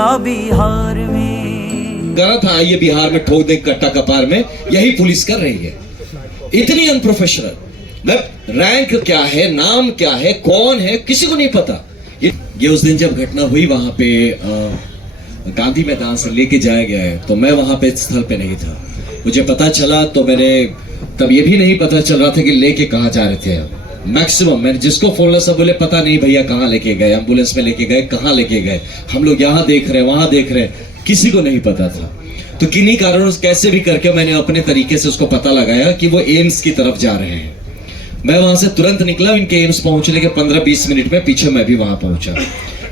चला बिहार में। कहा था आइए बिहार में ठोक दे कट्टा कपार में, यही पुलिस कर रही है। इतनी अनप्रोफेशनल। रैंक क्या है, नाम क्या है, कौन है, किसी को नहीं पता। ये उस दिन जब घटना हुई वहां पे गांधी मैदान से लेके जाया गया है, तो मैं वहां पे स्थल पे नहीं था। मुझे पता चला तो मैंने तब ये भी नहीं पता चल रहा था कि लेके कहाँ जा रहे थे। मैक्सिमम मैंने जिसको फोन लगा सब बोले पता नहीं भैया कहाँ लेके गए, एम्बुलेंस में लेके गए, कहाँ लेके गए, हम लोग यहाँ देख रहे हैं वहां देख रहे हैं, किसी को नहीं पता था। तो किन्हीं कारणों से कैसे भी करके मैंने अपने तरीके से उसको पता लगाया कि वो एम्स की तरफ जा रहे हैं। मैं वहां से तुरंत निकला, इनके एम्स पहुंचने के 15-20 मिनट में पीछे मैं भी वहां पहुंचा।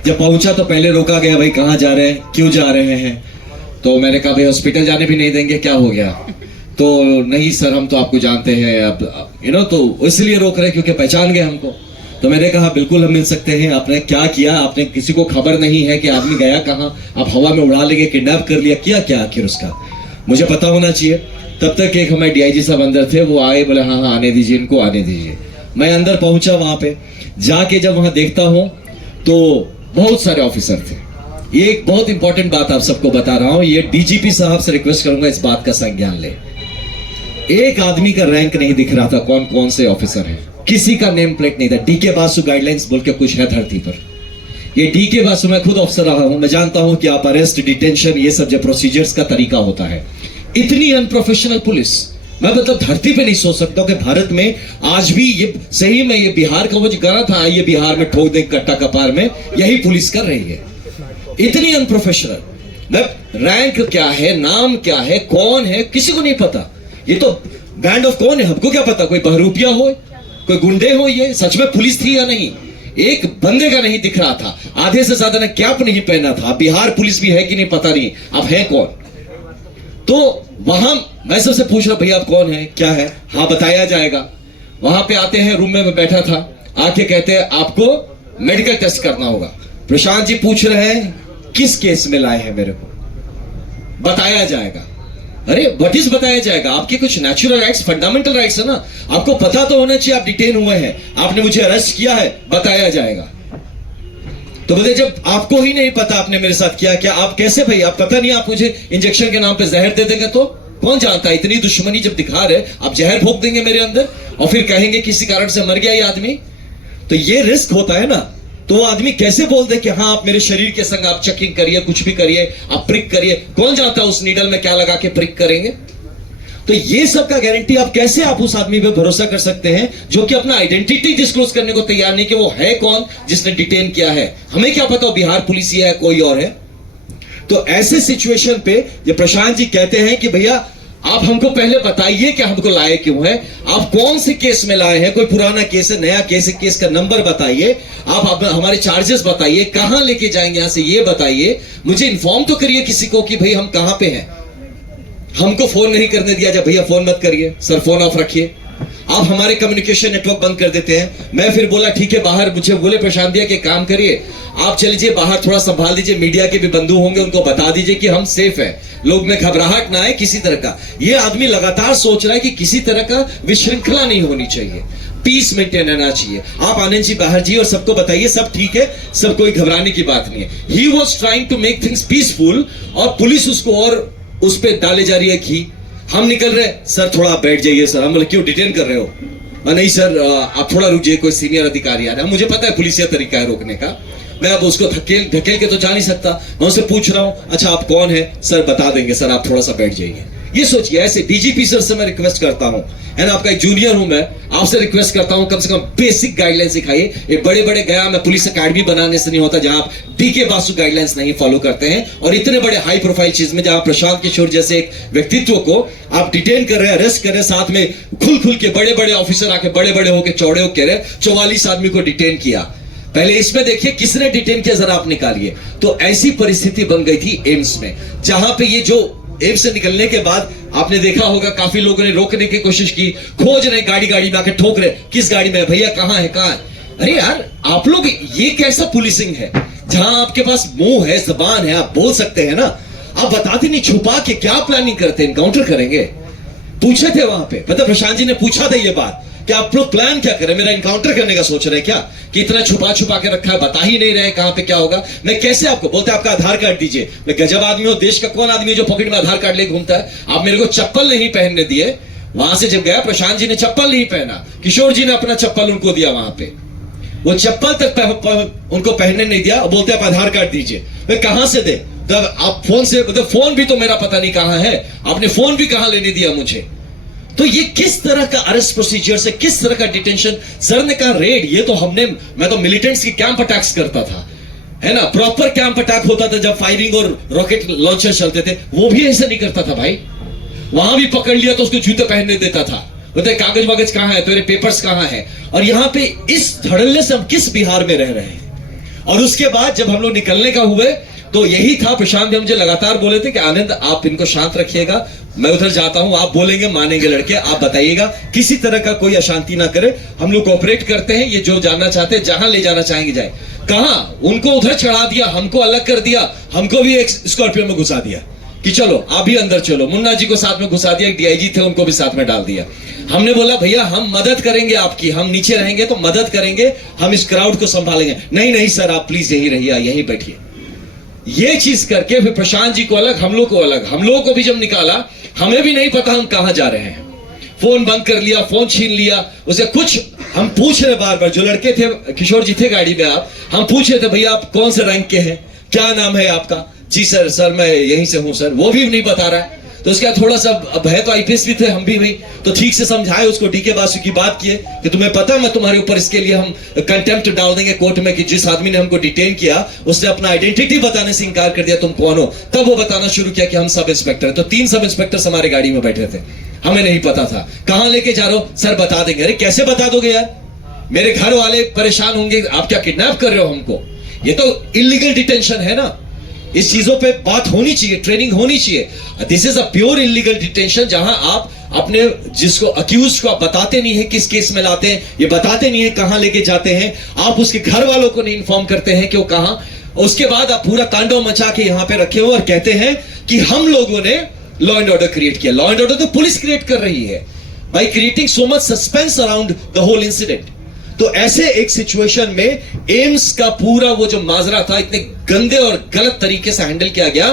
जब पहुंचा तो पहले रोका गया, भाई कहाँ जा रहे हैं, क्यों जा रहे हैं। तो मैंने कहा भाई हॉस्पिटल जाने भी नहीं देंगे, क्या हो गया। तो नहीं सर हम तो आपको जानते हैं, अब तो इसलिए रोक रहे क्योंकि पहचान गए हमको। तो मैंने कहा बिल्कुल हम मिल सकते हैं। आपने क्या किया, आपने किसी को खबर नहीं है कि आदमी गया कहाँ, आप हवा में उड़ा लेंगे, किडनैप कर लिया, किया क्या आखिर उसका, मुझे पता होना चाहिए। तब तक एक हमारे डीआईजी साहब अंदर थे, वो आए, बोले हाँ आने दीजिए, इनको आने दीजिए। मैं अंदर पहुंचा, वहां पे जाके जब वहां देखता हूं तो बहुत सारे ऑफिसर थे। ये एक बहुत इंपॉर्टेंट बात आप सबको बता रहा हूं, ये डीजीपी साहब से रिक्वेस्ट करूंगा इस बात का संज्ञान ले। एक आदमी का रैंक नहीं दिख रहा था, कौन कौन से ऑफिसर हैं, किसी का नेम प्लेट नहीं था। डीके बासु गाइडलाइंस बोल के कुछ है धरती पर। ये डीके बासु, मैं खुद ऑफिसर रहा हूं, मैं जानता हूं कि आप अरेस्ट, डिटेंशन, ये सब जो प्रोसीजर्स का तरीका होता है। इतनी अनप्रोफेशनल पुलिस मैं मतलब धरती पे नहीं सोच सकता कि भारत में आज भी ये सही में ये बिहार का वो जो गाना था आइए बिहार में ठोक दे कट्टा कपार में, यही पुलिस कर रही है। इतनी अनप्रोफेशनल। रैंक क्या है, नाम क्या है, कौन है, किसी को नहीं पता। ये तो बैंड ऑफ कौन है, हमको क्या पता, कोई बहरूपिया हो, कोई गुंडे हो, ये सच में पुलिस थी या नहीं, एक बंदे का नहीं दिख रहा था। आधे से ज्यादा ने कैप नहीं पहना था। बिहार पुलिस भी है कि नहीं पता नहीं, अब है कौन। तो वहां मैं सबसे पूछ रहा भैया आप कौन है, क्या है, हाँ बताया जाएगा। वहां पे आते हैं, रूम में मैं बैठा था, आके कहते हैं आपको मेडिकल टेस्ट करना होगा। प्रशांत जी पूछ रहे हैं किस केस में लाए हैं मेरे को, बताया जाएगा। अरे व्हाट इज बताया जाएगा, आपके कुछ नेचुरल राइट्स, फंडामेंटल राइट्स है ना, आपको पता तो होना चाहिए आप डिटेन हुए हैं, आपने मुझे अरेस्ट किया है, बताया जाएगा। तो बोले जब आपको ही नहीं पता आपने मेरे साथ किया क्या, आप कैसे भाई, आप पता नहीं, आप मुझे इंजेक्शन के नाम पे जहर दे देंगे तो कौन जानता है। इतनी दुश्मनी जब दिखा रहे, आप जहर भोग देंगे मेरे अंदर और फिर कहेंगे किसी कारण से मर गया ये आदमी, तो ये रिस्क होता है ना। तो वो आदमी कैसे बोल दे कि हाँ आप मेरे शरीर के संग आप चेकिंग करिए, कुछ भी करिए, आप प्रिक करिए, कौन जानता है उस नीडल में क्या लगा के प्रिक करेंगे। तो ये सब का गारंटी आप कैसे आप उस आदमी पे भरोसा कर सकते हैं जो कि अपना आइडेंटिटी डिस्क्लोज करने को तैयार नहीं कि वो है कौन जिसने डिटेन किया है। हमें क्या पता बिहार पुलिस ही है कोई और है। तो ऐसे सिचुएशन पे ये प्रशांत जी कहते हैं कि भैया आप हमको पहले बताइए कि हमको लाए क्यों है, आप कौन से केस में लाए हैं, कोई पुराना केस है, नया केस है, केस का नंबर बताइए, आप हमारे चार्जेस बताइए, कहां लेके जाएंगे यहां से ये बताइए, मुझे इन्फॉर्म तो करिए किसी को कि भाई हम कहां पे हैं। हमको फोन नहीं करने दिया, जब भैया फोन मत करिए सर, फोन ऑफ रखिए। आप हमारे कम्युनिकेशन नेटवर्क बंद कर देते हैं। मैं फिर बोला ठीक है बाहर, मुझे बोले प्रशांत दिया कि काम करिए आप चल लीजिए बाहर, थोड़ा संभाल दीजिए, मीडिया के भी बंधु होंगे उनको बता दीजिए कि हम सेफ है, लोग में घबराहट ना आए किसी तरह का। ये आदमी लगातार सोच रहा है कि किसी तरह का विश्रृंखला नहीं होनी चाहिए, पीस मेंटेन रहना चाहिए। आप आनंद जी बाहर जी और सबको बताइए सब ठीक है, सब कोई घबराने की बात नहीं है। He was trying to make things peaceful और पुलिस उसको और उस पर डाले जा रही है कि हम निकल रहे सर, थोड़ा आप बैठ जाइए सर। हम बोले क्यों डिटेन कर रहे हो, नहीं सर आप थोड़ा रुक जाइए, कोई सीनियर अधिकारी आ रहा है। मुझे पता है पुलिसिया तरीका है रोकने का, मैं अब उसको धकेल के तो जा नहीं सकता। मैं उससे पूछ रहा हूं अच्छा आप कौन है, सर बता देंगे सर, आप थोड़ा सा बैठ जाइए। ये सोचिए, ऐसे डीजीपी सर से मैं रिक्वेस्ट करता हूं, है ना, आपका एक जूनियर हूं मैं, आपसे रिक्वेस्ट करता हूं कम से कम बेसिक गाइडलाइन सिखाइए। ये बड़े बड़े गया मैं पुलिस अकेडमी बनाने से नहीं होता जहां आप डीके बासु गाइडलाइंस नहीं फॉलो करते हैं, और इतने बड़े हाई प्रोफाइल चीज में जहां प्रशांत किशोर जैसे एक व्यक्तित्व को आप डिटेन कर रहे हैं, अरेस्ट कर रहे हैं, साथ में खुल के बड़े बड़े ऑफिसर आके बड़े बड़े होकर चौड़े होकर कह रहे 44 आदमी को डिटेन किया। पहले इसमें देखिए किसने डिटेन किया, जरा आप निकालिए। तो ऐसी परिस्थिति बन गई थी एम्स में, जहां पे ये जो एम्स से निकलने के बाद आपने देखा होगा काफी लोगों ने रोकने की कोशिश की, खोज रहे, गाड़ी में आके ठोक रहे, किस गाड़ी में भैया, कहां है कहां है। अरे यार आप लोग, ये कैसा पुलिसिंग है जहां आपके पास मुंह है, जबान है, आप बोल सकते हैं ना, आप बताते नहीं, छुपा के क्या प्लानिंग करते, इनकाउंटर करेंगे। पूछे थे वहां पे, मतलब प्रशांत जी ने पूछा था ये बात कि आप लोग प्लान क्या करें, मेरा इनकाउंटर करने का सोच रहे हैं क्या, कि इतना छुपा छुपा के रखा है, बता ही नहीं रहे कहां पे क्या होगा। मैं कैसे आपको बोलते हैं आपका आधार कार्ड दीजिए, मैं गजब आदमी हूं, देश का कौन आदमी है जो पॉकेट में आधार कार्ड लेके घूमता है। आप मेरे को चप्पल नहीं पहनने दिए, वहां से जब गया प्रशांत जी ने चप्पल नहीं पहना, किशोर जी ने अपना चप्पल उनको दिया, वहां पे वो चप्पल तक उनको पहनने नहीं दिया, बोलते आप आधार कार्ड दीजिए। वे कहां से दे, तब आप फोन से, फोन भी तो मेरा पता नहीं कहां है, आपने फोन भी कहां लेने दिया मुझे। तो ये किस तरह का अरेस्ट प्रोसीजर से, किस तरह का डिटेंशन। सर ने कहा रेड, ये तो हमने, मैं तो मिलिटेंट्स की कैंप अटैक्स करता था, है ना, प्रॉपर कैंप अटैक होता था जब फायरिंग और रॉकेट लॉन्चर चलते थे, वो भी ऐसा नहीं करता था भाई। वहां भी पकड़ लिया तो उसको जूते पहनने देता था, बोलते कागज वागज कहां है, तेरे पेपर्स कहां है। और यहां पे इस धड़ल्ले से हम किस बिहार में रह रहे हैं। और उसके बाद जब हम लोग निकलने का हुए तो यही था, प्रशांत भी मुझे लगातार बोले थे कि आनंद आप इनको शांत रखिएगा, मैं उधर जाता हूं, आप बोलेंगे मानेंगे लड़के, आप बताइएगा, किसी तरह का कोई अशांति ना करे, हम लोग कोऑपरेट करते हैं, ये जो जानना चाहते हैं जहां ले जाना चाहेंगे जाए। कहां उनको उधर चढ़ा दिया, हमको अलग कर दिया, हमको भी एक स्कॉर्पियो में घुसा दिया कि चलो आप भी अंदर चलो, मुन्ना जी को साथ में घुसा दिया, एक डीआईजी थे उनको भी साथ में डाल दिया। हमने बोला भैया हम मदद करेंगे आपकी, हम नीचे रहेंगे तो मदद करेंगे, हम इस क्राउड को संभालेंगे। नहीं नहीं सर आप प्लीज यही रहिए, यही बैठिए। ये चीज करके फिर प्रशांत जी को अलग, हम लोग को अलग, हम लोगों को भी जब निकाला हमें भी नहीं पता हम कहां जा रहे हैं, फोन बंद कर लिया, फोन छीन लिया, उसे कुछ हम पूछ रहे बार बार, जो लड़के थे, किशोर जी थे गाड़ी में, आप, हम पूछ रहे थे भैया आप कौन से रैंक के हैं, क्या नाम है आपका, जी सर, सर मैं यहीं से हूं सर, वो भी नहीं बता रहा है। तो उसका थोड़ा सा, अब है तो आईपीएस भी थे, हम भी भाई, तो ठीक से समझाए उसको, डीके बासु की बात किए कि तुम्हें पता मैं तुम्हारे ऊपर इसके लिए हम कंटेम्प्ट डाल देंगे कोर्ट में, कि जिस आदमी ने हमको डिटेन किया उसने अपना आइडेंटिटी बताने से इनकार कर दिया, तुम कौन हो। तब वो बताना शुरू किया कि हम सब इंस्पेक्टर। तो 3 सब इंस्पेक्टर हमारे गाड़ी में बैठे थे, हमें नहीं पता था कहां लेके जा रहे हो, सर बता देंगे। अरे कैसे बता दोगे यार, मेरे घर वाले परेशान होंगे, आप क्या किडनैप कर रहे हो हमको, ये तो इलीगल डिटेंशन है ना। इस चीजों पे बात होनी चाहिए, ट्रेनिंग होनी चाहिए। This is a pure illegal detention, जहां आप अपने जिसको अक्यूज को आप बताते नहीं है किस केस में लाते हैं, ये बताते नहीं है कहां लेके जाते हैं, आप उसके घर वालों को नहीं इन्फॉर्म करते हैं कि वो कहां। उसके बाद आप पूरा तांडव मचा के यहां पे रखे हो और कहते हैं कि हम लोगों ने लॉ एंड ऑर्डर क्रिएट किया। लॉ एंड ऑर्डर तो पुलिस क्रिएट कर रही है by creating so much suspense around the whole incident. तो ऐसे एक सिचुएशन में एम्स का पूरा वो जो माजरा था, इतने गंदे और गलत तरीके से हैंडल किया गया।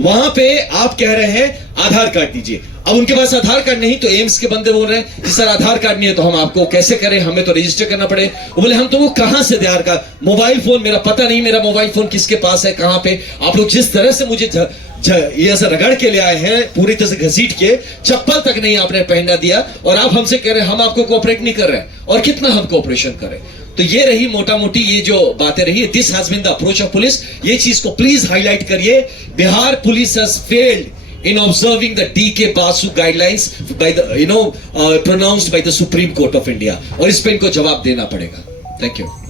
वहां पे आप कह रहे हैं आधार कार्ड दीजिए, अब उनके पास आधार कार्ड नहीं, तो एम्स के बंदे बोल रहे हैं कि सर आधार कार्ड नहीं है तो हम आपको कैसे करें, हमें तो रजिस्टर करना पड़े। वो बोले हम तो वो कहां से आधार कार्ड, मोबाइल फोन मेरा पता नहीं, मेरा मोबाइल फोन किसके पास है, कहां पे। आप लोग जिस तरह से मुझे ये ऐसा रगड़ के ले आए हैं, पूरी तरह से घसीट के, चप्पल तक नहीं आपने पहनना दिया, और आप हमसे कह रहे हैं हम आपको कोऑपरेट नहीं कर रहे हैं, और कितना हम कोऑपरेशन करें। तो ये रही मोटा मोटी ये जो बातें रही, this has been the approach of police. ये चीज को प्लीज हाईलाइट करिए, Bihar police has failed in observing the D.K. Basu guidelines by the pronounced by the Supreme Court of India, और इस पे इनको जवाब देना पड़ेगा। Thank you.